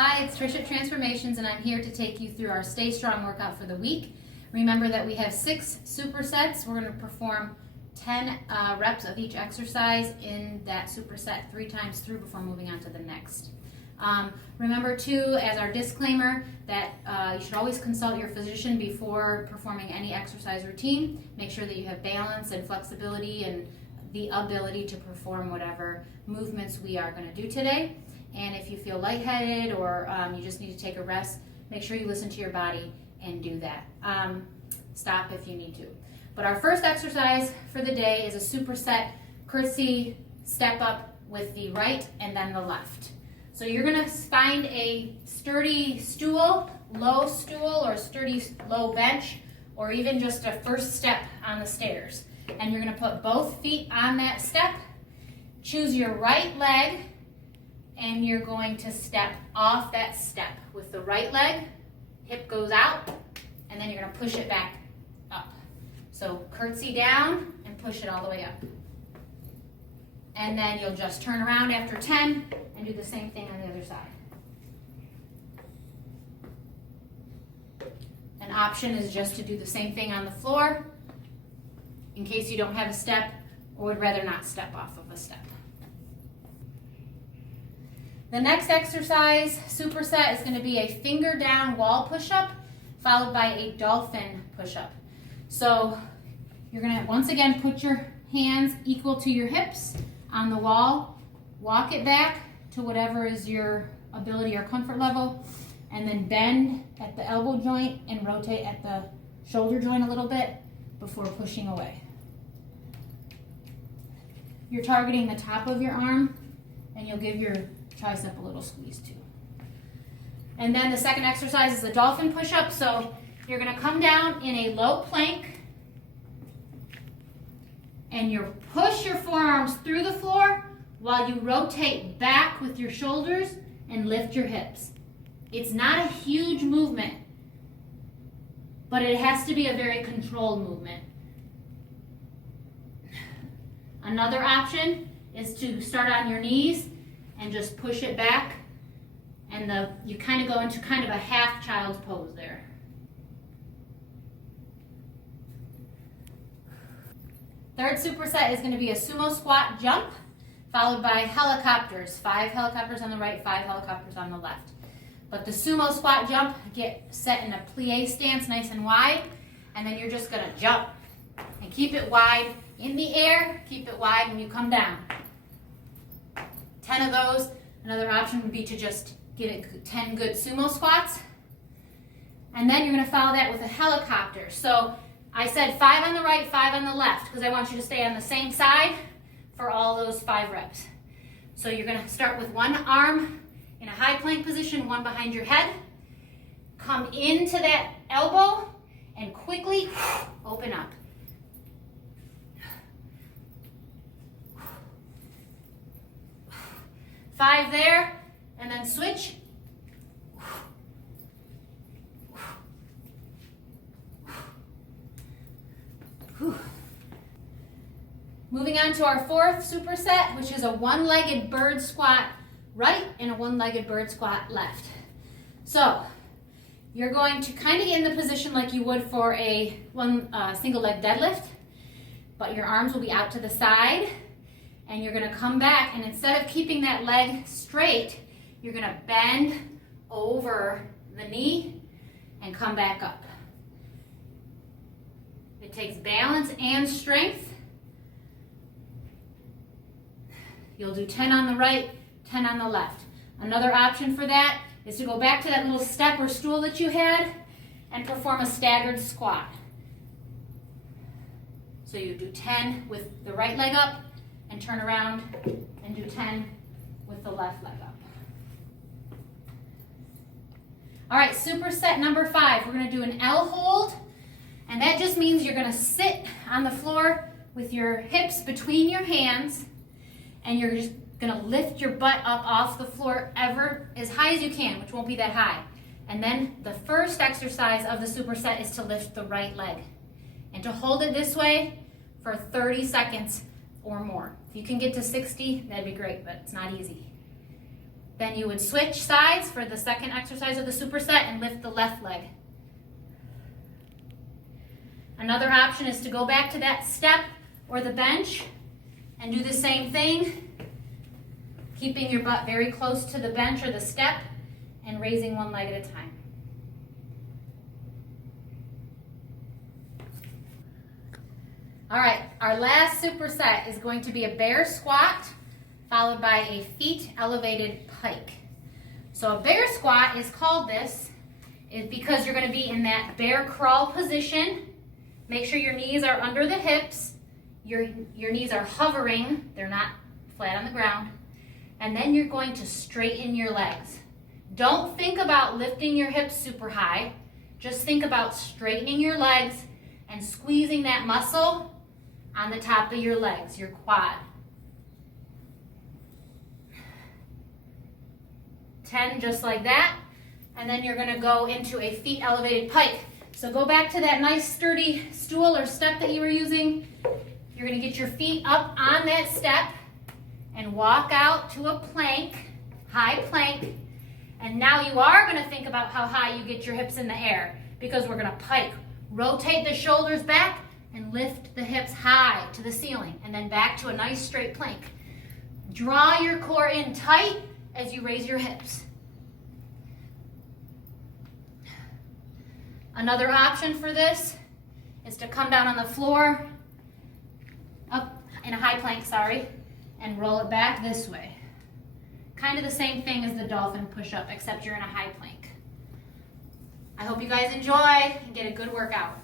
Hi, it's Trish at Transformations, and I'm here to take you through our Stay Strong workout for the week. Remember that we have 6 supersets. We're going to perform 10 reps of each exercise in that superset 3 times through before moving on to the next. Remember too, as our disclaimer, that you should always consult your physician before performing any exercise routine. Make sure that you have balance and flexibility and the ability to perform whatever movements we are going to do today. And if you feel lightheaded or you just need to take a rest, make sure you listen to your body and do that. Stop if you need to. But our first exercise for the day is a superset curtsy step up with the right and then the left. So you're going to find a sturdy stool, low stool, or sturdy low bench, or even just a first step on the stairs. And you're going to put both feet on that step. Choose your right leg, and you're going to step off that step with the right leg. Hip goes out, and then you're going to push it back up. So curtsy down and push it all the way up. And then you'll just turn around after 10 and do the same thing on the other side. An option is just to do the same thing on the floor in case you don't have a step or would rather not step off of a step. The next exercise, superset, is going to be a finger down wall push-up followed by a dolphin push-up. So you're going to once again put your hands equal to your hips on the wall, walk it back to whatever is your ability or comfort level, and then bend at the elbow joint and rotate at the shoulder joint a little bit before pushing away. You're targeting the top of your arm, and you'll give your tricep a little squeeze too. And then the second exercise is the dolphin push-up. So you're going to come down in a low plank, and you push your forearms through the floor while you rotate back with your shoulders and lift your hips. It's not a huge movement, but it has to be a very controlled movement. Another option is to start on your knees and just push it back, and you kind of go into kind of a half child's pose there. Third superset is going to be a sumo squat jump followed by helicopters. 5 helicopters on the right, 5 helicopters on the left. But the sumo squat jump, get set in a plie stance nice and wide, and then you're just going to jump and keep it wide in the air, keep it wide when you come down. 10 of those. Another option would be to just get 10 good sumo squats. And then you're going to follow that with a helicopter. So I said 5 on the right, 5 on the left, because I want you to stay on the same side for all those 5 reps. So you're going to start with one arm in a high plank position, one behind your head. Come into that elbow and quickly open up. Five there, and then switch. Moving on to our fourth superset, which is a one-legged bird squat right and a one-legged bird squat left. So you're going to kind of get in the position like you would for a single leg deadlift, but your arms will be out to the side. And you're going to come back, and instead of keeping that leg straight, you're going to bend over the knee and come back up. It takes balance and strength. You'll do 10 on the right, 10 on the left. Another option for that is to go back to that little step or stool that you had and perform a staggered squat. So you do 10 with the right leg up, and turn around and do 10 with the left leg up. All right, superset number 5. We're going to do an L hold, and that just means you're going to sit on the floor with your hips between your hands, and you're just going to lift your butt up off the floor ever as high as you can, which won't be that high. And then the first exercise of the superset is to lift the right leg, and to hold it this way for 30 seconds or more. If you can get to 60, that'd be great, but it's not easy. Then you would switch sides for the second exercise of the superset and lift the left leg. Another option is to go back to that step or the bench and do the same thing, keeping your butt very close to the bench or the step and raising one leg at a time. All right, our last superset is going to be a bear squat followed by a feet elevated pike. So a bear squat is called this because you're going to be in that bear crawl position. Make sure your knees are under the hips. Your knees are hovering. They're not flat on the ground. And then you're going to straighten your legs. Don't think about lifting your hips super high. Just think about straightening your legs and squeezing that muscle on the top of your legs, your quad. 10 just like that. And then you're going to go into a feet elevated pike. So go back to that nice sturdy stool or step that you were using. You're going to get your feet up on that step and walk out to a plank, high plank. And now you are going to think about how high you get your hips in the air because we're going to pike. Rotate the shoulders back and lift the hips high to the ceiling and then back to a nice straight plank. Draw your core in tight as you raise your hips. Another option for this is to come down on the floor, up in a high plank, and roll it back this way. Kind of the same thing as the dolphin push-up, except you're in a high plank. I hope you guys enjoy and get a good workout.